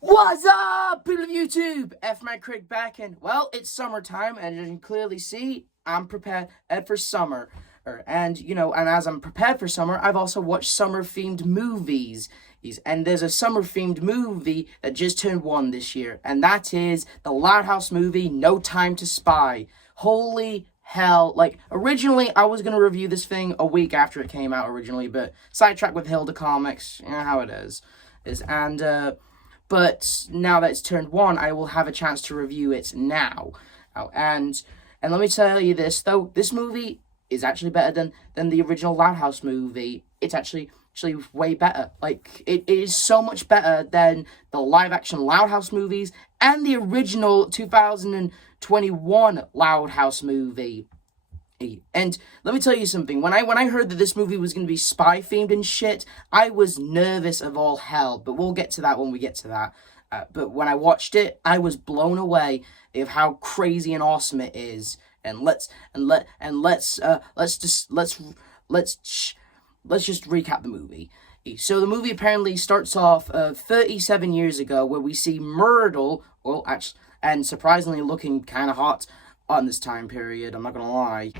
What's up, people of YouTube? CRITIC back, and well, it's summertime, and as you can clearly see, I'm prepared for summer. And as I'm prepared for summer, I've also watched summer-themed movies. And there's a summer-themed movie that just turned 1 this year, and that is the Loud House movie, No Time to Spy. Holy hell, like, originally, I was gonna review this thing a week after it came out originally, but sidetracked with Hilda Comics, you know how it is. But now that it's turned 1, I will have a chance to review it now. And let me tell you this, though, this movie is actually better than the original Loud House movie. It's actually way better. Like, it is so much better than the live-action Loud House movies and the original 2021 Loud House movie. And let me tell you something, when I heard that this movie was going to be spy-themed and shit, I was nervous of all hell, but we'll get to that when we get to that. But when I watched it, I was blown away of how crazy and awesome it is. And let's just recap the movie. So the movie apparently starts off 37 years ago, where we see Myrtle, well, actually, and surprisingly looking kind of hot on this time period, I'm not gonna lie.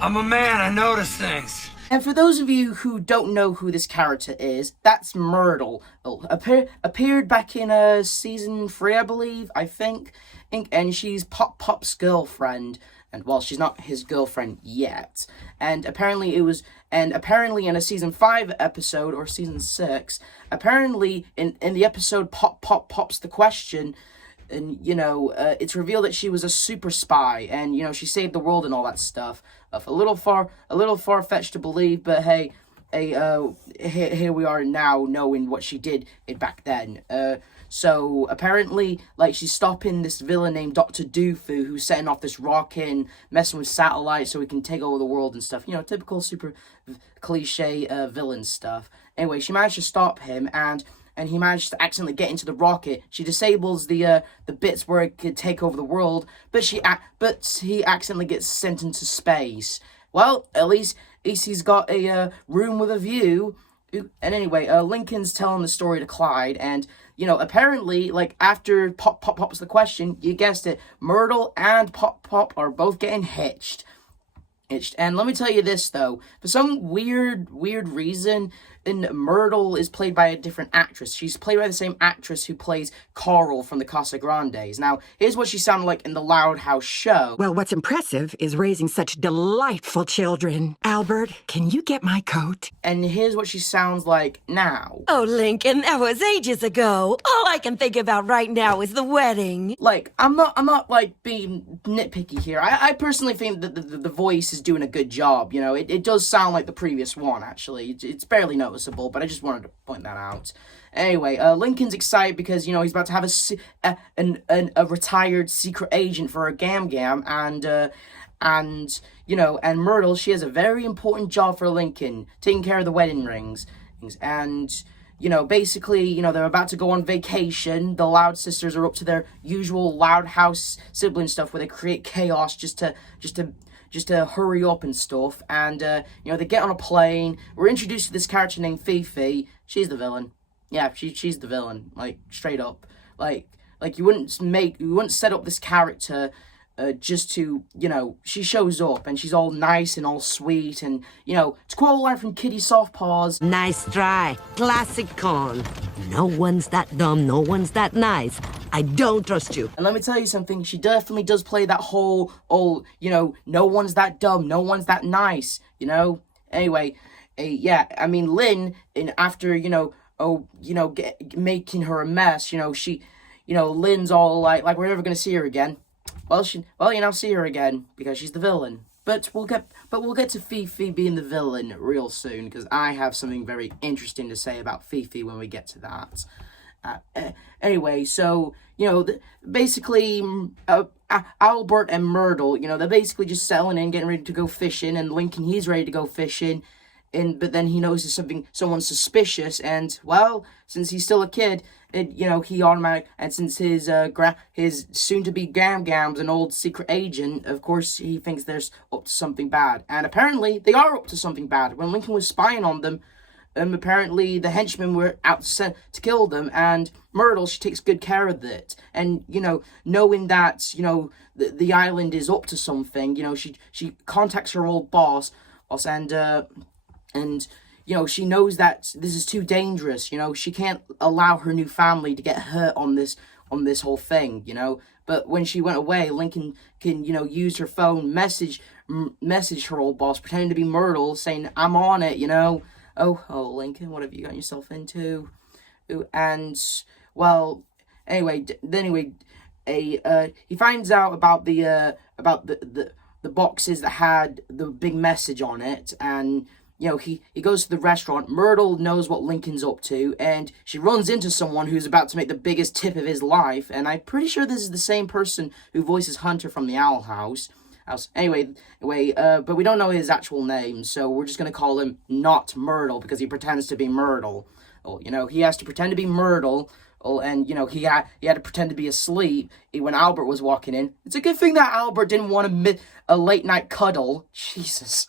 I'm a man, I notice things. And for those of you who don't know who this character is, that's Myrtle. Appeared back in season 3, I believe, I think. And she's Pop's girlfriend. And well, she's not his girlfriend yet. And apparently in a season 5 episode, or season 6, apparently in the episode Pop Pops the Question, and, it's revealed that she was a super spy, and, she saved the world and all that stuff. A little far-fetched to believe, but hey, here we are now knowing what she did back then. So, apparently, like, she's stopping this villain named Dr. Doofu, who's setting off this rocket and messing with satellites so he can take over the world and stuff. Typical super cliche villain stuff. Anyway, she managed to stop him, and he managed to accidentally get into the rocket. She disables the bits where it could take over the world, but he accidentally gets sent into space. Well, at least he's got a room with a view. And anyway, Lincoln's telling the story to Clyde, and apparently, like, after Pop Pop's the Question, you guessed it, Myrtle and Pop are both getting hitched. And let me tell you this, though, for some weird reason, Myrtle is played by a different actress. She's played by the same actress who plays Coral from the Casa Grandes. Now, here's what she sounded like in the Loud House show. Well, what's impressive is raising such delightful children. Albert, can you get my coat? And here's what she sounds like now. Oh, Lincoln, that was ages ago. All I can think about right now is the wedding. Like, I'm not like, being nitpicky here. I personally think that the voice is doing a good job, It does sound like the previous one, actually. It's barely noticeable, but I just wanted to point that out. Anyway, Lincoln's excited because, he's about to have a retired secret agent for a Gam, and Myrtle, she has a very important job for Lincoln, taking care of the wedding rings. And, basically, they're about to go on vacation. The Loud sisters are up to their usual Loud House sibling stuff where they create chaos just to hurry up and stuff. And, they get on a plane. We're introduced to this character named Fifi. She's the villain. Yeah, she's the villain. Like, straight up. Like you wouldn't set up this character just to, she shows up and she's all nice and all sweet and, to quote a line from Kitty Softpaws. Nice try. Classic con. No one's that dumb, no one's that nice. I don't trust you. And let me tell you something, she definitely does play that whole, no one's that dumb, no one's that nice, Anyway, Lynn, after, making her a mess, Lynn's all like, we're never gonna see her again. Well, see her again, because she's the villain. But we'll get to Fifi being the villain real soon, because I have something very interesting to say about Fifi when we get to that. Anyway, so, basically, Albert and Myrtle, they're basically just settling in, getting ready to go fishing, and Lincoln, he's ready to go fishing, but then he notices someone suspicious, and, well, since he's still a kid, he automatically, and since his soon-to-be Gam's an old secret agent, of course, he thinks they're up to something bad, and apparently, they are up to something bad. When Lincoln was spying on them, apparently the henchmen were out to kill them, and Myrtle, she takes good care of it. And, knowing that, the island is up to something, she contacts her old boss, and she knows that this is too dangerous. She can't allow her new family to get hurt on this whole thing. But when she went away, Lincoln can use her phone, message her old boss, pretending to be Myrtle, saying, "I'm on it." Oh, Lincoln, what have you gotten yourself into? And well, anyway, he finds out about the boxes that had the big message on it, and he goes to the restaurant. Myrtle knows what Lincoln's up to, and she runs into someone who's about to make the biggest tip of his life, and I'm pretty sure this is the same person who voices Hunter from the Owl House. Anyway, but we don't know his actual name, so we're just gonna call him not Myrtle, because he pretends to be Myrtle. Well, he has to pretend to be Myrtle. And, he had to pretend to be asleep when Albert was walking in. It's a good thing that Albert didn't want a late-night cuddle. Jesus.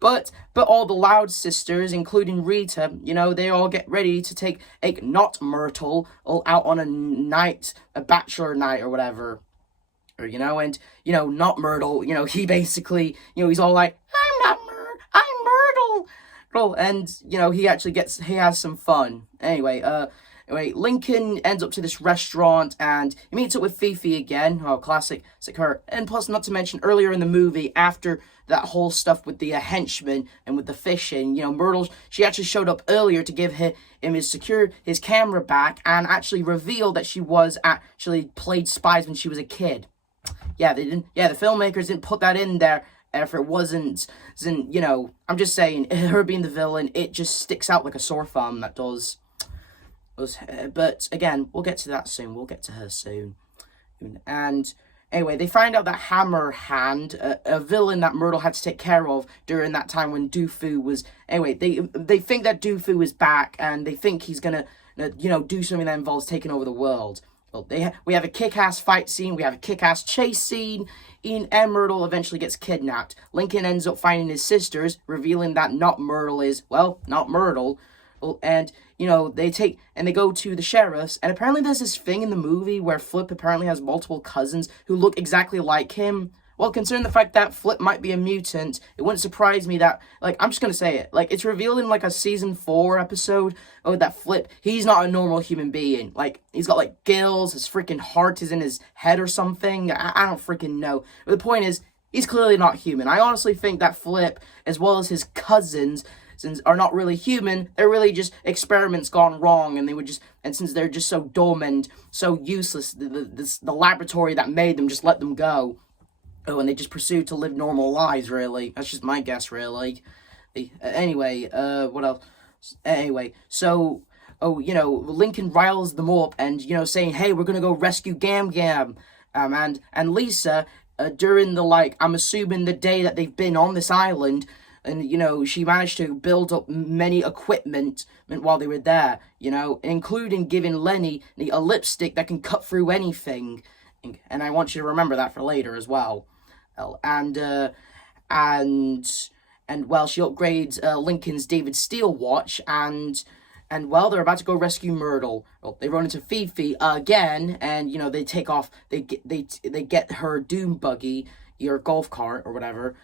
But all the Loud sisters, including Rita, they all get ready to take not Myrtle out on a bachelor night or whatever. And, not Myrtle, he basically, he's all like, I'm Myrtle. And, he has some fun. Anyway, Lincoln ends up to this restaurant, and he meets up with Fifi again. Oh, classic her. And plus, not to mention, earlier in the movie, after that whole stuff with the henchman and with the fishing, Myrtle, she actually showed up earlier to give him his camera back, and actually revealed that she was actually played spies when she was a kid. Yeah, the filmmakers didn't put that in there if it wasn't, I'm just saying, her being the villain, it just sticks out like a sore thumb, that does. But again, we'll get to that soon. We'll get to her soon. And anyway, they find out that Hammer Hand, a villain that Myrtle had to take care of during that time when Doofu was. Anyway, they think that Doofu is back, and they think he's gonna, do something that involves taking over the world. Well, we have a kick-ass fight scene. We have a kick-ass chase scene. And Myrtle eventually gets kidnapped. Lincoln ends up finding his sisters, revealing that not Myrtle is not Myrtle. And they go to the sheriff's, and apparently there's this thing in the movie where Flip apparently has multiple cousins who look exactly like him. Well, considering the fact that Flip might be a mutant, it wouldn't surprise me that, I'm just gonna say it, it's revealed in, a season 4 episode, that Flip, he's not a normal human being. He's got, gills, his freaking heart is in his head or something, I don't freaking know. But the point is, he's clearly not human. I honestly think that Flip, as well as his cousins, since are not really human, they're really just experiments gone wrong, and since they're just so dumb and so useless, the laboratory that made them just let them go. And they just proceed to live normal lives, really. That's just my guess, really. Anyway, what else? Anyway, so, Lincoln riles them up and, saying, hey, we're gonna go rescue Gam Gam. And Lisa, during I'm assuming the day that they've been on this island, and, she managed to build up many equipment while they were there, including giving Lenny a lipstick that can cut through anything. And I want you to remember that for later as well. And she upgrades Lincoln's David Steele watch, and they're about to go rescue Myrtle. Well, they run into Fifi again, and, they take off, they get her Doom buggy, or golf cart, or whatever.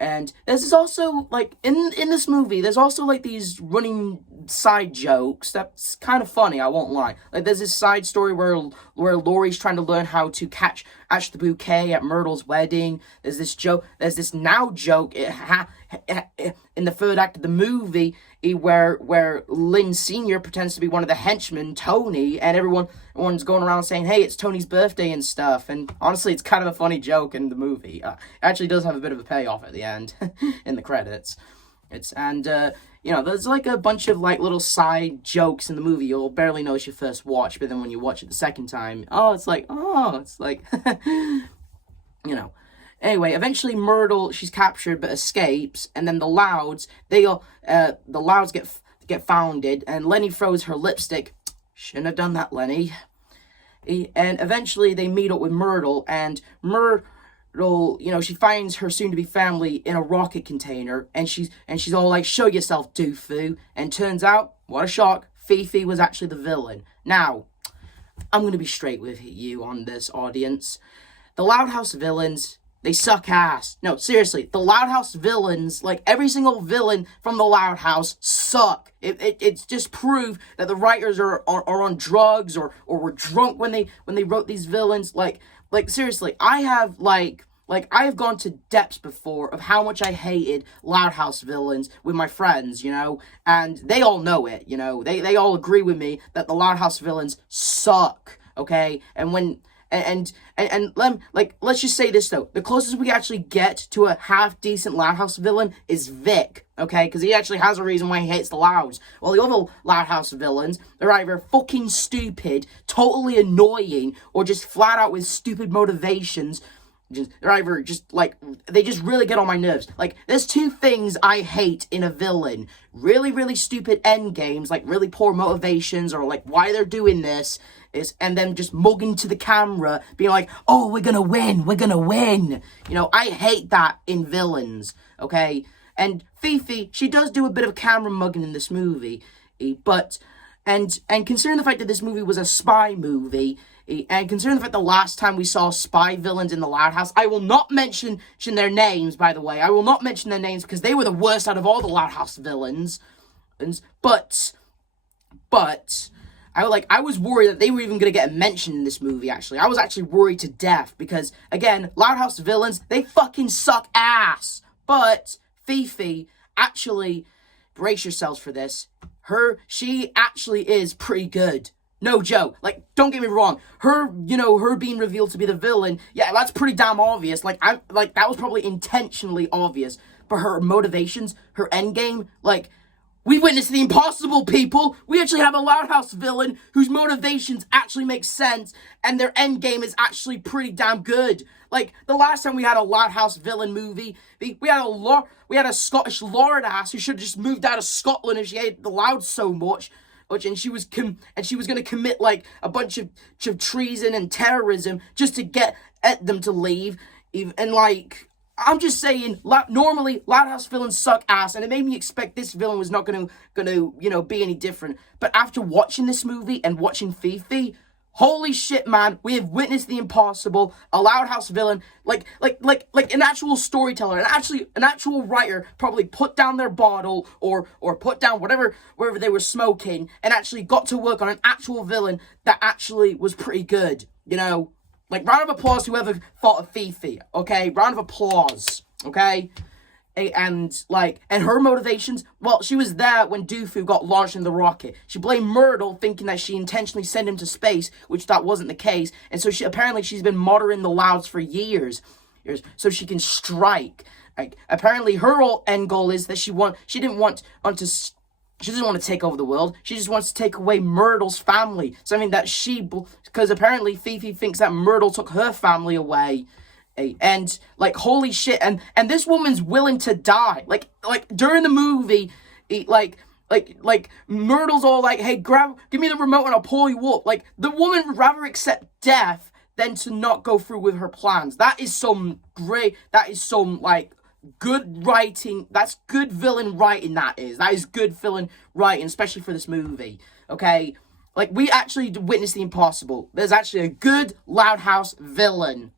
And this is also, in this movie, there's also, these running side jokes that's kind of funny, I won't lie. There's this side story where Laurie's trying to learn how to catch the bouquet at Myrtle's wedding. There's this now joke in the third act of the movie where Lynn Sr. pretends to be one of the henchmen, Tony, and everyone's going around saying, hey, it's Tony's birthday and stuff. And honestly, it's kind of a funny joke in the movie. It actually does have a bit of a payoff at the end in the credits. There's a bunch of little side jokes in the movie you'll barely notice your first watch, but then when you watch it the second time, Anyway, eventually Myrtle, she's captured but escapes, and then the Louds get founded, and Lenny throws her lipstick. Shouldn't have done that, Lenny. And eventually they meet up with Myrtle, and she finds her soon-to-be family in a rocket container, and she's all like, "Show yourself, doofus," and turns out, what a shock, Fifi was actually the villain. Now, I'm gonna be straight with you on this, audience. The Loud House villains, they suck ass. No, seriously, the Loud House villains, like every single villain from the Loud House, suck. It's just proof that the writers are on drugs or were drunk when they wrote these villains. Like seriously, I have I have gone to depths before of how much I hated Loud House villains with my friends, and they all know it, they all agree with me that the Loud House villains suck, okay? And when, and let's just say this though, the closest we actually get to a half-decent Loud House villain is Vic, okay? Because he actually has a reason why he hates the Louds. Well, the other Loud House villains, they're either fucking stupid, totally annoying, or just flat out with stupid motivations. They're either they just really get on my nerves. Like, there's two things I hate in a villain. Really, really stupid end games, like really poor motivations, or like why they're doing this, and then just mugging to the camera, being like, "Oh, we're gonna win. I hate that in villains, okay? And Fifi, she does do a bit of camera mugging in this movie, but, and considering the fact that this movie was a spy movie, and considering the fact the last time we saw spy villains in the Loud House, I will not mention their names, by the way. I will not mention their names because they were the worst out of all the Loud House villains. But I was worried that they were even going to get a mention in this movie, actually. I was actually worried to death because, again, Loud House villains, they fucking suck ass. But Fifi, actually, brace yourselves for this. She actually is pretty good. No joke. Don't get me wrong. Her being revealed to be the villain, yeah, that's pretty damn obvious. That was probably intentionally obvious. But her motivations, her endgame, we witnessed the impossible, people. We actually have a Loud House villain whose motivations actually make sense, and their endgame is actually pretty damn good. The last time we had a Loud House villain movie, we had a Scottish lord ass who should have just moved out of Scotland if she hated the Louds so much. And she was going to commit a bunch of treason and terrorism just to get at them to leave. And I'm just saying, normally Loud House villains suck ass, and it made me expect this villain was not gonna be any different. But after watching this movie and watching Fifi, holy shit, man, we have witnessed the impossible. A Loud House villain, like an actual storyteller, an actual writer probably put down their bottle or put down wherever they were smoking and actually got to work on an actual villain that actually was pretty good, round of applause to whoever thought of Fifi, okay? Round of applause, okay? And her motivations, well, she was there when Doofu got launched in the rocket. She blamed Myrtle, thinking that she intentionally sent him to space, which that wasn't the case. And so she's been monitoring the Louds for years, so she can strike. Apparently her whole end goal is that she doesn't want to take over the world. She just wants to take away Myrtle's family. Something that because apparently Fifi thinks that Myrtle took her family away. And holy shit, and this woman's willing to die. During the movie, Myrtle's all like, "Hey, give me the remote and I'll pull you up." The woman would rather accept death than to not go through with her plans. That is some good writing. That's good villain writing, that is good villain writing, especially for this movie, okay? We actually witnessed the impossible. There's actually a good Loud House villain.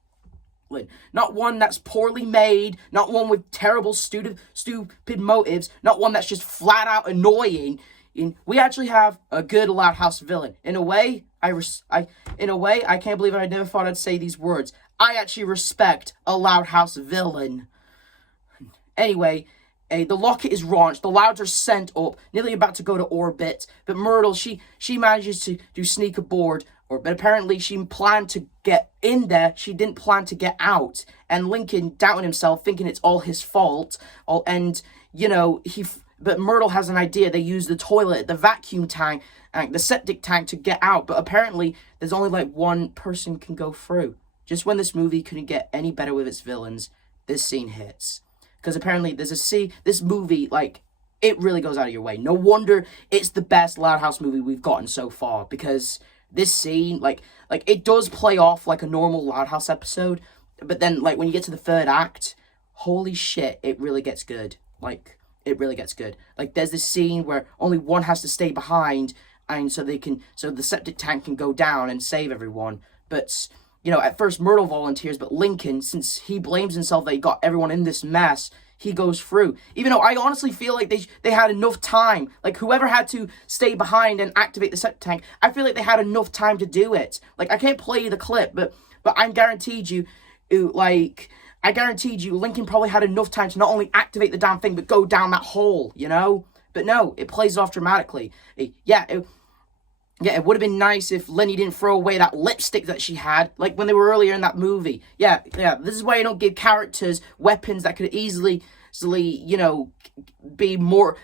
Not one that's poorly made, not one with terrible stupid motives, not one that's just flat out annoying. We actually have a good Loud House villain. In a way, I can't believe I never thought I'd say these words. I actually respect a Loud House villain. Anyway, the rocket is launched, the Louds are sent up, nearly about to go to orbit, but Myrtle, she manages to sneak aboard, but apparently she planned to get in there, she didn't plan to get out, and Lincoln, doubting himself, thinking it's all his fault, but Myrtle has an idea. They use the toilet, the vacuum tank, the septic tank to get out, but apparently there's only one person can go through. Just when this movie couldn't get any better with its villains, this scene hits. Because apparently this movie, it really goes out of your way. No wonder it's the best Loud House movie we've gotten so far. Because this scene, it does play off like a normal Loud House episode. but then, like, when you get to the third act, holy shit, it really gets good. Like, it really gets good. Like, there's this scene where only one has to stay behind, and so the septic tank can go down and save everyone. But, you know, at first Myrtle volunteers, but Lincoln, since he blames himself that he got everyone in this mess, he goes through. Even though I honestly feel like they had enough time. Like, whoever had to stay behind and activate the septic tank, I feel like they had enough time to do it. Like, I can't play the clip, but I'm guaranteed you, Lincoln probably had enough time to not only activate the damn thing, but go down that hole, you know? But no, it plays off dramatically. It would have been nice if Lenny didn't throw away that lipstick that she had, like when they were earlier in that movie. Yeah, this is why you don't give characters weapons that could easily, you know, be more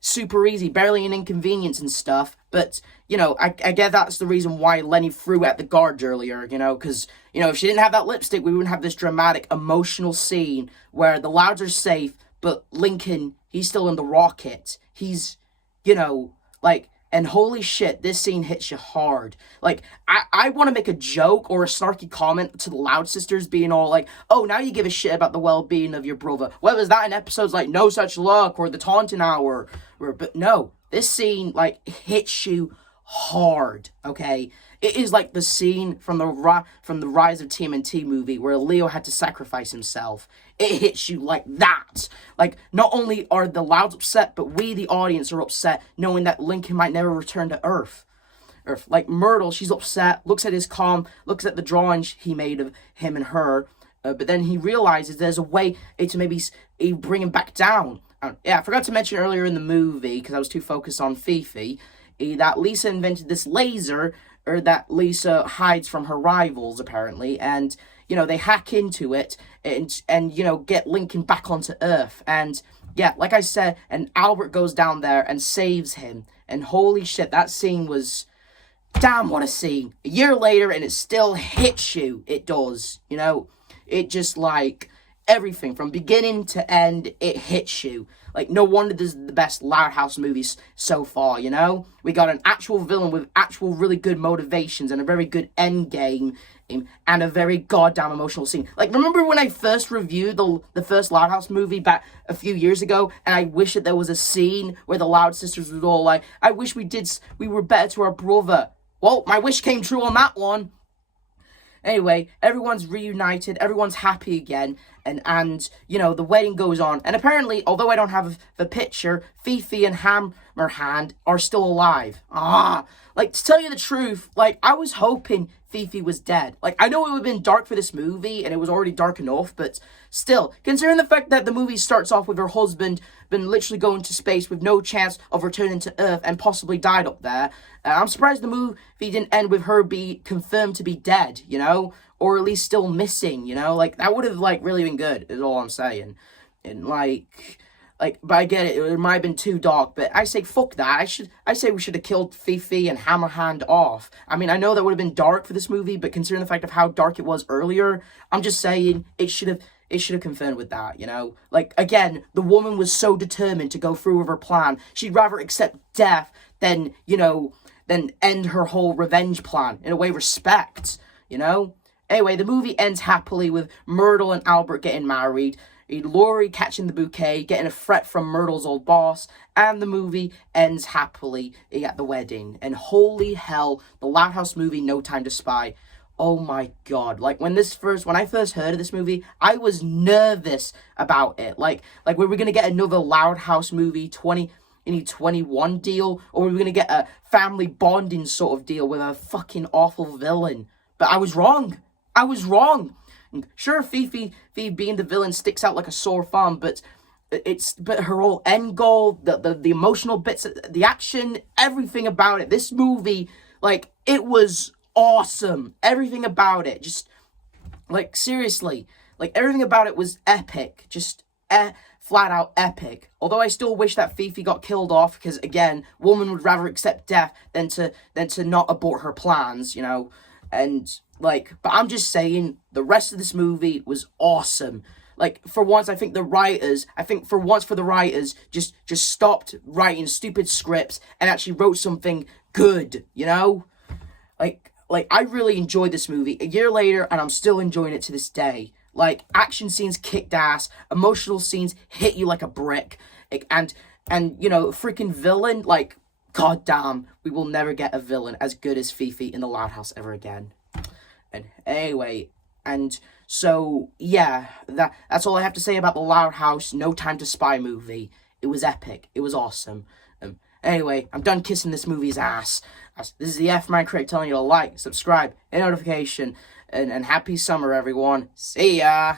super easy, barely an inconvenience and stuff. But, you know, I guess that's the reason why Lenny threw at the guards earlier, you know, because, you know, if she didn't have that lipstick, we wouldn't have this dramatic, emotional scene where the Louds are safe, but Lincoln, he's still in the rocket. He's, you know, like... And holy shit, this scene hits you hard. Like, I want to make a joke or a snarky comment to the Loud Sisters being all like, oh, now you give a shit about the well-being of your brother. Whether it's that in episodes like No Such Luck or The Taunting Hour. But no, this scene, like, hits you hard, okay? It is like the scene from the Rise of TMNT movie where Leo had to sacrifice himself. It hits you like that. Like, not only are the Louds upset, but we, the audience, are upset knowing that Lincoln might never return to Earth. Like, Myrtle, she's upset, looks at his comm, looks at the drawings he made of him and her, but then he realizes there's a way to maybe bring him back down. I forgot to mention earlier in the movie, because I was too focused on Fifi, that Lisa invented this laser, or that Lisa hides from her rivals, apparently, and, you know, they hack into it, and you know, get Lincoln back onto Earth, and, yeah, like I said, and Albert goes down there and saves him, and holy shit, that scene was, damn, what a scene. A year later, and it still hits you, it does, you know, it just, like, everything, from beginning to end, it hits you. Like, no wonder this is the best Loud House movies so far, you know? We got an actual villain with actual really good motivations and a very good end game and a very goddamn emotional scene. Like, remember when I first reviewed the first Loud House movie back a few years ago, and I wish that there was a scene where the Loud Sisters was all like, I wish we were better to our brother. Well, my wish came true on that one. Anyway, everyone's reunited, everyone's happy again, and you know, the wedding goes on. And apparently, although I don't have the picture, Fifi and Hammerhand are still alive. Like, to tell you the truth, like, I was hoping Fifi was dead. Like, I know it would have been dark for this movie, and it was already dark enough, but still, considering the fact that the movie starts off with her husband been literally going to space with no chance of returning to Earth and possibly died up there, I'm surprised the movie didn't end with her be confirmed to be dead, you know? Or at least still missing, you know? Like, that would have, like, really been good, is all I'm saying. And, like, but I get it, it might have been too dark, but I say, fuck that. I say we should have killed Fifi and Hammerhand off. I mean, I know that would have been dark for this movie, but considering the fact of how dark it was earlier, I'm just saying, it should have confirmed with that, you know? Like, again, the woman was so determined to go through with her plan. She'd rather accept death than, you know, than end her whole revenge plan. In a way, respect, you know? Anyway, the movie ends happily with Myrtle and Albert getting married, Laurie catching the bouquet, getting a threat from Myrtle's old boss, and the movie ends happily at the wedding. And holy hell, the Loud House movie, No Time to Spy. Oh my god, like, when I first heard of this movie, I was nervous about it. Like, were we gonna get another Loud House movie, 2021 deal, or were we gonna get a family bonding sort of deal with a fucking awful villain? But I was wrong. Sure, Fifi being the villain sticks out like a sore thumb, but her whole end goal, the emotional bits, the action, everything about it. This movie, like, it was awesome. Everything about it, just, like, seriously, like, everything about it was epic. Just flat out epic. Although I still wish that Fifi got killed off, because again, woman would rather accept death than to not abort her plans, you know. And, like, but I'm just saying, the rest of this movie was awesome. Like, for once, I think the writers just stopped writing stupid scripts and actually wrote something good, you know? Like, I really enjoyed this movie a year later, and I'm still enjoying it to this day. Like, action scenes kicked ass, emotional scenes hit you like a brick, and you know, freaking villain, like, goddamn, we will never get a villain as good as Fifi in the Loud House ever again. And anyway, and so, yeah, that's all I have to say about the Loud House No Time to Spy movie. It was epic. It was awesome. Anyway, I'm done kissing this movie's ass. This is the F-Man Critic telling you to like, subscribe, hit notification, and happy summer, everyone. See ya!